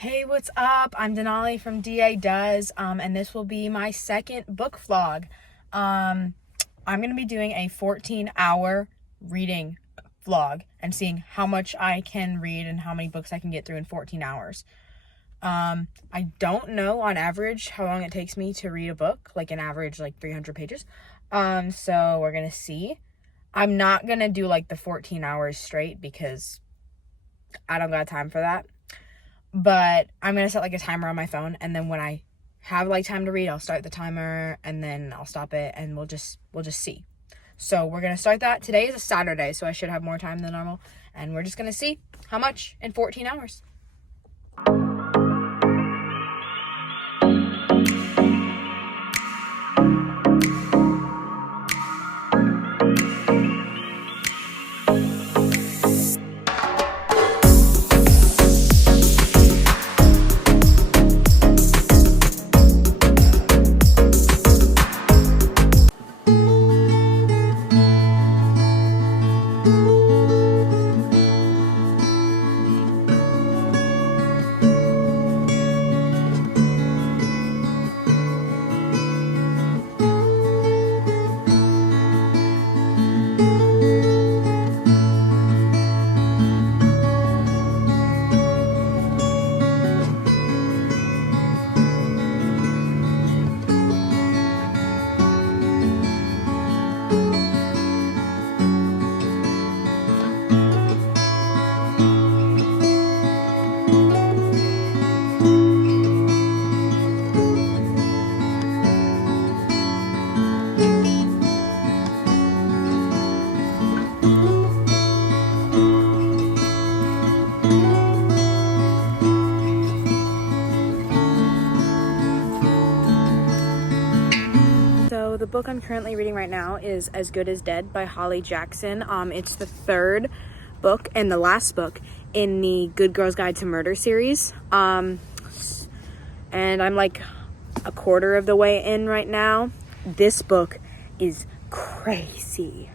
Hey, what's up? I'm Denali from DA Does, and this will be my second book vlog. I'm going to be doing a 14-hour reading vlog and seeing how much I can read and how many books I can get through in 14 hours. I don't know on average how long it takes me to read a book, like an average, like 300 pages. So we're going to see. I'm not going to do like the 14 hours straight because I don't got time for that. But I'm going to set like a timer on my phone, and then when I have like time to read, I'll start the timer and then I'll stop it and we'll just see. So we're going to start that. Today is a Saturday, so I should have more time than normal, and we're just going to see how much in 14 hours. So the book I'm currently reading right now is As Good as Dead by Holly Jackson. It's the third book and the last book in the Good Girls Guide to Murder series. And I'm like a quarter of the way in right now. This book is crazy.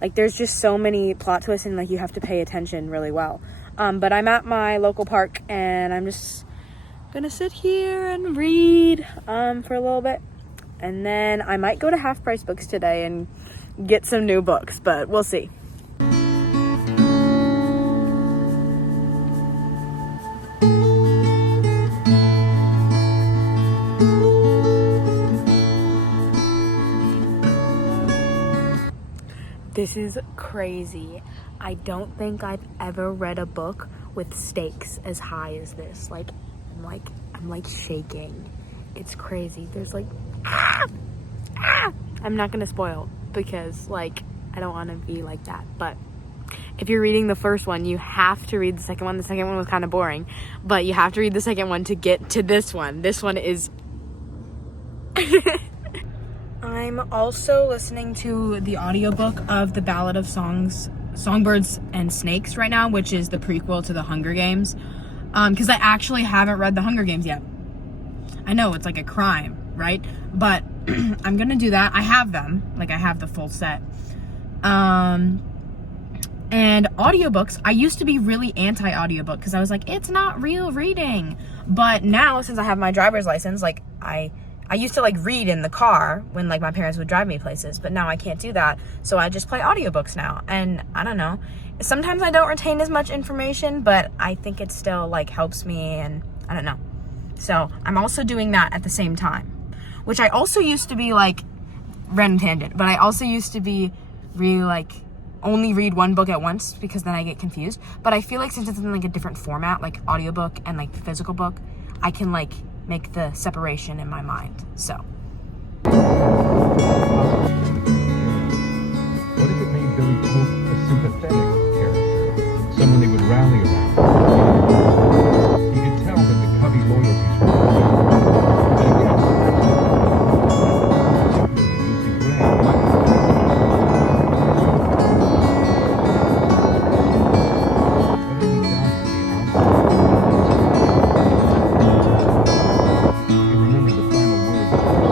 Like, there's just so many plot twists, and like you have to pay attention really well. But I'm at my local park and I'm just gonna sit here and read for a little bit. And then I might go to Half Price Books today and get some new books, but we'll see. This is crazy. I don't think I've ever read a book with stakes as high as this. I'm like shaking. It's crazy. There's like I'm not gonna spoil because like I don't want to be like that, but if you're reading the first one, you have to read the second one. The second one was kind of boring, but you have to read the second one to get to this one. This one is I'm also listening to the audiobook of The Ballad of Songbirds and Snakes right now, which is the prequel to The Hunger Games, because I actually haven't read The Hunger Games yet. I know it's like a crime, right? But I'm gonna do that. I have them, like I have the full set. And audiobooks, I used to be really anti-audiobook because I was like, it's not real reading. But now, since I have my driver's license, like I used to like read in the car when like my parents would drive me places, but now I can't do that. So I just play audiobooks now. And I don't know, sometimes I don't retain as much information, but I think it still like helps me, and I don't know. So I'm also doing that at the same time, which I also used to be like random tangent, but I also used to be really like only read one book at once because then I get confused. But I feel like since it's in like a different format, like audiobook and like physical book, I can like make the separation in my mind. So what if it made Billy Pope a sympathetic character, someone they would rally around? He could tell that the Cubby loyalties were real. Then again, particularly Lucy Gray. He remembered the final words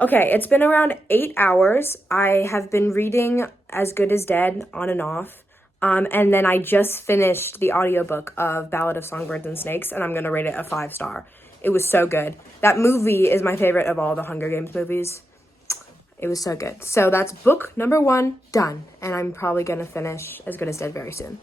Okay, it's been around 8 hours. I have been reading As Good as Dead on and off. And then I just finished the audiobook of Ballad of Songbirds and Snakes, and I'm going to rate it a 5-star. It was so good. That movie is my favorite of all the Hunger Games movies. It was so good. So that's book number 1 done, and I'm probably going to finish As Good as Dead very soon.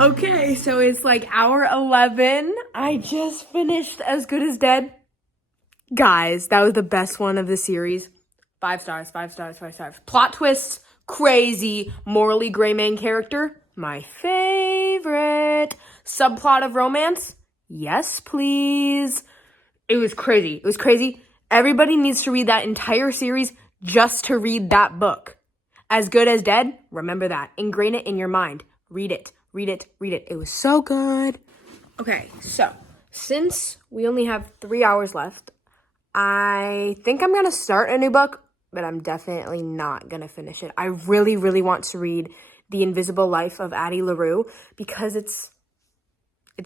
Okay, so it's like hour 11. I just finished As Good as Dead. Guys, that was the best one of the series. 5 stars, 5 stars, 5 stars. Plot twists, crazy. Morally gray main character, my favorite. Subplot of romance, yes please. It was crazy. It was crazy. Everybody needs to read that entire series just to read that book. As Good as Dead, remember that. Ingrain it in your mind. Read it. Read it, read it. It was so good. Okay, so since we only have 3 hours left, I think I'm going to start a new book, but I'm definitely not going to finish it. I really, really want to read The Invisible Life of Addie LaRue because it's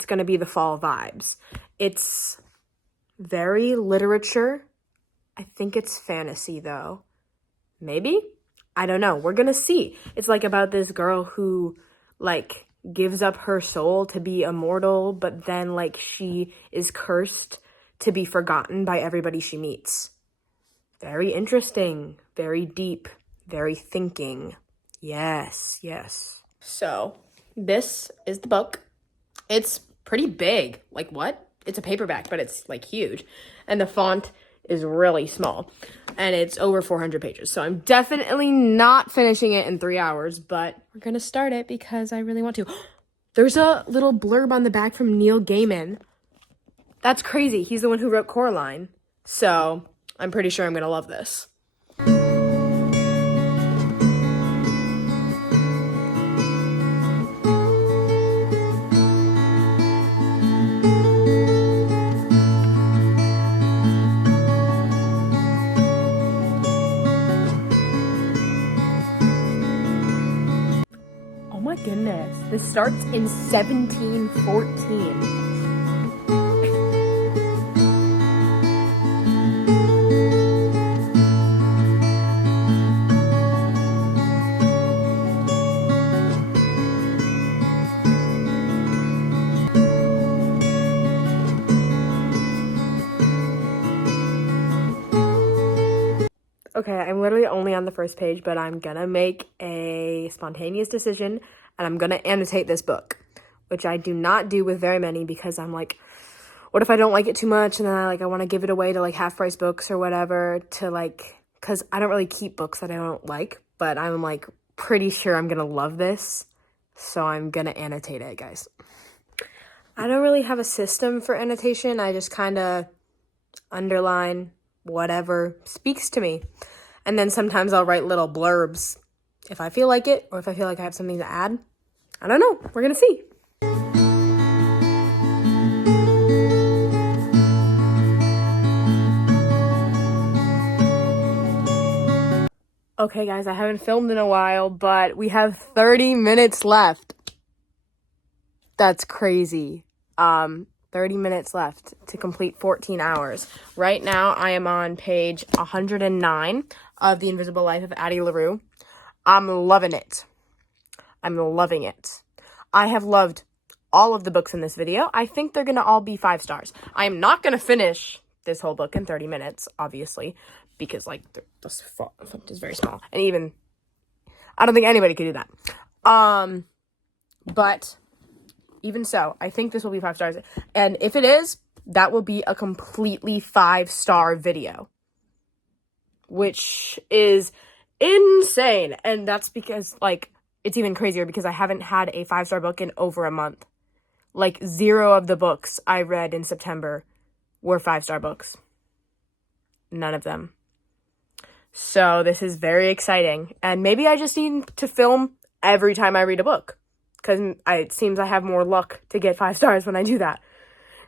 going to be the fall vibes. It's very literature. I think it's fantasy, though. Maybe? I don't know. We're going to see. It's like about this girl who, like, gives up her soul to be immortal, but then, like, she is cursed to be forgotten by everybody she meets. Very interesting, very deep, very thinking. Yes, yes. So, this is the book. It's pretty big. Like, what? It's a paperback, but it's, like, huge. And the font is really small. And it's over 400 pages. So I'm definitely not finishing it in 3 hours, but we're going to start it because I really want to. There's a little blurb on the back from Neil Gaiman. That's crazy. He's the one who wrote Coraline. So I'm pretty sure I'm going to love this. Oh my goodness. This starts in 1714. Okay, I'm literally only on the first page, but I'm gonna make a spontaneous decision and I'm gonna annotate this book, which I do not do with very many because I'm like, what if I don't like it too much and then I want to give it away to like half price books or whatever to like, because I don't really keep books that I don't like, but I'm like pretty sure I'm gonna love this, so I'm gonna annotate it, guys. I don't really have a system for annotation. I just kind of underline whatever speaks to me. And then sometimes I'll write little blurbs if I feel like it or if I feel like I have something to add. I don't know. We're going to see. Okay, guys, I haven't filmed in a while, but we have 30 minutes left. That's crazy. 30 minutes left to complete 14 hours. Right now, I am on page 109 of The Invisible Life of Addie LaRue. I'm loving it. I'm loving it. I have loved all of the books in this video. I think they're going to all be 5 stars. I am not going to finish this whole book in 30 minutes, obviously, because like the font is very small, and even I don't think anybody could do that. But even so, I think this will be 5 stars, and if it is, that will be a completely 5-star video, which is insane. And that's because, like, it's even crazier because I haven't had a 5-star book in over a month. Like, 0 of the books I read in September were 5-star books. None of them. So this is very exciting. And maybe I just need to film every time I read a book, because it seems I have more luck to get 5 stars when I do that.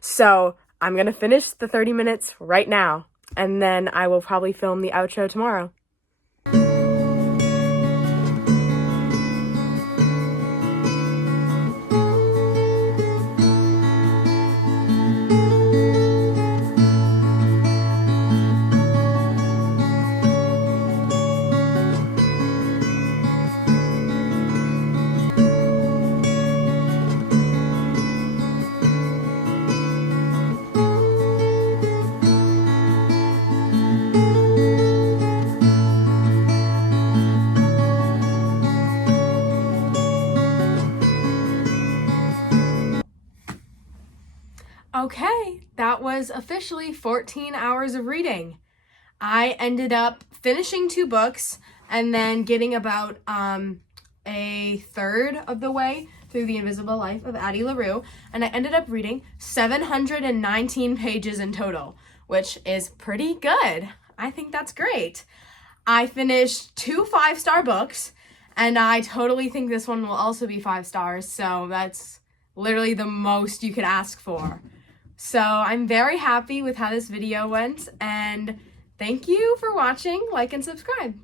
So I'm going to finish the 30 minutes right now, and then I will probably film the outro tomorrow. Okay, that was officially 14 hours of reading. I ended up finishing 2 books and then getting about a third of the way through The Invisible Life of Addie LaRue, and I ended up reading 719 pages in total, which is pretty good. I think that's great. I finished 2 5-star books, and I totally think this one will also be 5 stars, so that's literally the most you could ask for. So I'm very happy with how this video went, and thank you for watching. Like and subscribe.